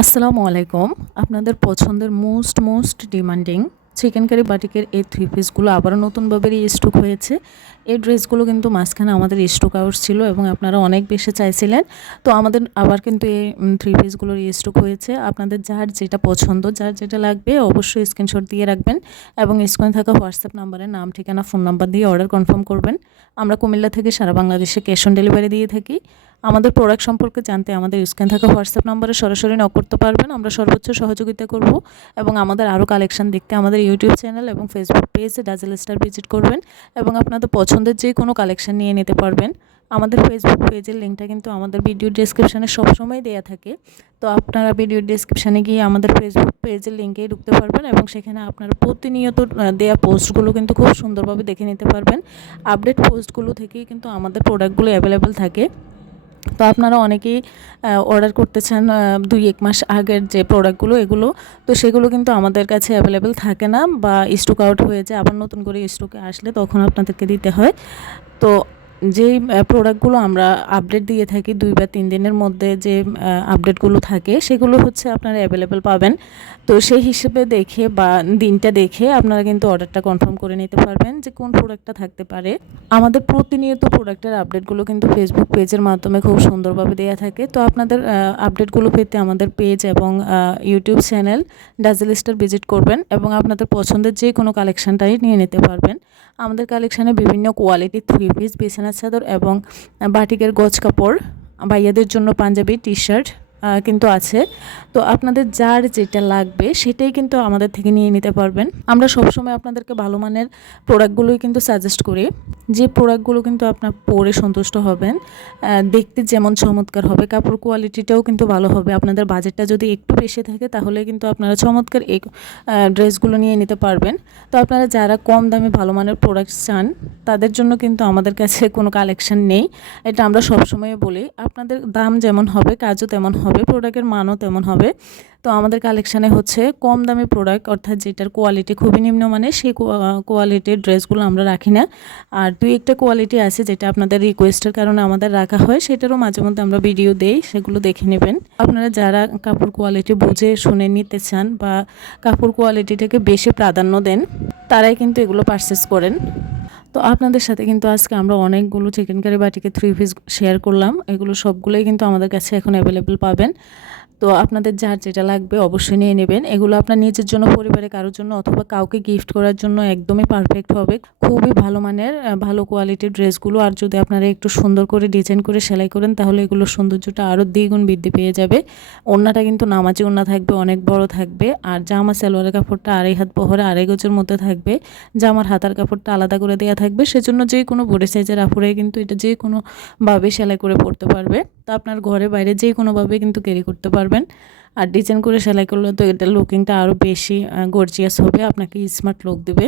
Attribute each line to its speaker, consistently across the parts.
Speaker 1: আসসালামু আলাইকুম। আপনাদের পছন্দের most most demanding chicken curry বাটিকের এই থ্রি পিসগুলো আবারও নতুনভাবে স্টক হয়েছে। এই ড্রেসগুলো কিন্তু মাঝখানে আমাদের স্টক আউট ছিল এবং আপনারা অনেক বেশি চাইছিলেন। তো আমাদের আবার কিন্তু এই থ্রি পিসগুলোর স্টক হয়েছে। আপনাদের যার যেটা পছন্দ, যার যেটা লাগবে অবশ্যই স্ক্রিনশট দিয়ে রাখবেন এবং স্ক্রিনে থাকা হোয়াটসঅ্যাপ নাম্বারে নাম, ঠিকানা ফোন নাম্বার দিয়ে অর্ডার কনফার্ম করবেন। আমরা কুমিল্লা থেকে সারা বাংলাদেশে ক্যাশ অন ডেলিভারি দিয়ে থাকি। আমাদের প্রোডাক্ট সম্পর্কে জানতে আমাদের স্ক্রিন থাকা হোয়াটসঅ্যাপ নাম্বারে সরাসরি নক করতে পারবেন। আমরা সর্বোচ্চ সহযোগিতা করব এবং আমাদের আরও কালেকশন দেখতে আমাদের ইউটিউব চ্যানেল এবং ফেসবুক পেজে ডাজেল স্টার ভিজিট করবেন এবং আপনাদের পছন্দের যে কোনো কালেকশন নিয়ে নিতে পারবেন। আমাদের ফেসবুক পেজের লিঙ্কটা কিন্তু আমাদের ভিডিও ডিসক্রিপশানে সবসময় দেওয়া থাকে। তো আপনারা ভিডিও ডিসক্রিপশানে গিয়ে আমাদের ফেসবুক পেজের লিঙ্কে ঢুকতে পারবেন এবং সেখানে আপনারা প্রতিনিয়ত দেওয়া পোস্টগুলো কিন্তু খুব সুন্দরভাবে দেখে নিতে পারবেন। আপডেট পোস্টগুলো থেকেই কিন্তু আমাদের প্রোডাক্টগুলো অ্যাভেলেবেল থাকে। তো আপনারা অনেকেই অর্ডার করতেছেন দুই এক মাস আগের যে প্রোডাক্টগুলো এগুলো। তো সেগুলো কিন্তু আমাদের কাছে অ্যাভেলেবেল থাকে না বা স্টক আউট হয়ে যায়। আবার নতুন করে স্টকে আসলে তখন আপনাদেরকে দিতে হয়। তো যেই প্রোডাক্টগুলো আমরা আপডেট দিয়ে থাকি দুই বা তিন দিনের মধ্যে যে আপডেটগুলো থাকে, সেগুলো হচ্ছে আপনারা অ্যাভেলেবেল পাবেন। তো সেই হিসেবে দেখে বা দিনটা দেখে আপনারা কিন্তু অর্ডারটা কনফার্ম করে নিতে পারবেন যে কোন প্রোডাক্টটা থাকতে পারে। আমাদের প্রতিনিয়ত প্রোডাক্টের আপডেটগুলো কিন্তু ফেসবুক পেজের মাধ্যমে খুব সুন্দরভাবে দেওয়া থাকে। তো আপনাদের আপডেটগুলো পেতে আমাদের পেজ এবং ইউটিউব চ্যানেল ডাজেলিস্টার ভিজিট করবেন এবং আপনাদের পছন্দের যে কোনো কালেকশানটাই নিয়ে নিতে পারবেন। আমাদের কালেকশানে বিভিন্ন কোয়ালিটির থ্রি পিস বিছানা চাদর এবং বাটিকের গজ কাপড়, ভাইয়াদের জন্য পাঞ্জাবি টি শার্ট কিন্তু আছে। তো আপনাদের যার যেটা লাগবে সেটাই কিন্তু আমাদের থেকে নিয়ে নিতে পারবেন। আমরা সবসময় আপনাদেরকে ভালো মানের প্রোডাক্টগুলোই কিন্তু সাজেস্ট করি। যে প্রোডাক্টগুলো কিন্তু আপনার পরে সন্তুষ্ট হবেন। দেখতে যেমন চমৎকার হবে, কাপড় কোয়ালিটিটাও কিন্তু ভালো হবে। আপনাদের বাজেটটা যদি একটু বেশি থাকে তাহলে কিন্তু আপনারা চমৎকার এই ড্রেসগুলো নিয়ে নিতে পারবেন। তো আপনারা যারা কম দামে ভালো মানের প্রোডাক্ট চান, তাদের জন্য কিন্তু আমাদের কাছে কোনো কালেকশন নেই। এটা আমরা সবসময় বলি, আপনাদের দাম যেমন হবে, কাজও তেমন হবে। প্রোডাক্টের মানও তেমন হবে। তো আমাদের কালেকশানে হচ্ছে কম দামি প্রোডাক্ট অর্থাৎ যেটার কোয়ালিটি খুবই নিম্নমানের, সেই কোয়ালিটির ড্রেসগুলো আমরা রাখি না। আর দুই একটা কোয়ালিটি আছে যেটা আপনাদের রিকোয়েস্টের কারণে আমাদের রাখা হয়, সেটারও মাঝে মধ্যে আমরা ভিডিও দেই, সেগুলো দেখে নেবেন। আপনারা যারা কাপড় কোয়ালিটি বুঝে, শুনে নিতে চান বা কাপড় কোয়ালিটিটাকে বেশি প্রাধান্য দেন, তারাই কিন্তু এগুলো পারচেস করেন। তো আপনাদের সাথে কিন্তু আজকে আমরা অনেকগুলো চিকেন কারি বাটিকে থ্রি পিস শেয়ার করলাম। এগুলো সবগুলোই কিন্তু আমাদের কাছে এখন অ্যাভেলেবেল পাবেন। তো আপনাদের যার যেটা লাগবে অবশ্যই নিয়ে নেবেন। এগুলো আপনার নিজের জন্য পরিবারে কারোর জন্য অথবা কাউকে গিফট করার জন্য একদমই পারফেক্ট হবে। খুবই ভালো মানের ভালো কোয়ালিটির ড্রেসগুলো। আর যদি আপনারা একটু সুন্দর করে ডিজাইন করে সেলাই করেন, তাহলে এগুলোর সৌন্দর্যটা আরও দ্বিগুণ বৃদ্ধি পেয়ে যাবে। ওড়নাটা কিন্তু নামাজি ওড়না থাকবে, অনেক বড় থাকবে। আর জামা সালোয়ারের কাপড়টা আড়াই হাত বহরে, আড়াই গজের মধ্যে থাকবে। জামার হাতার কাপড়টা আলাদা করে দেওয়া থাকবে। সেজন্য যে কোনো বডি সাইজের আপুরে কিন্তু এটা যে কোনোভাবে সেলাই করে পড়তে পারবে। তো আপনার ঘরে বাইরে যে কোনোভাবে কিন্তু ক্যারি করতে পারবেন আর ডিজাইন করে সেলাই করলে তো এটা লুকিংটা আরও বেশি গর্জিয়াস হবে, আপনাকে স্মার্ট লুক দেবে।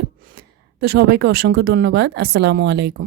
Speaker 1: তো সবাইকে অসংখ্য ধন্যবাদ। আসসালামু আলাইকুম।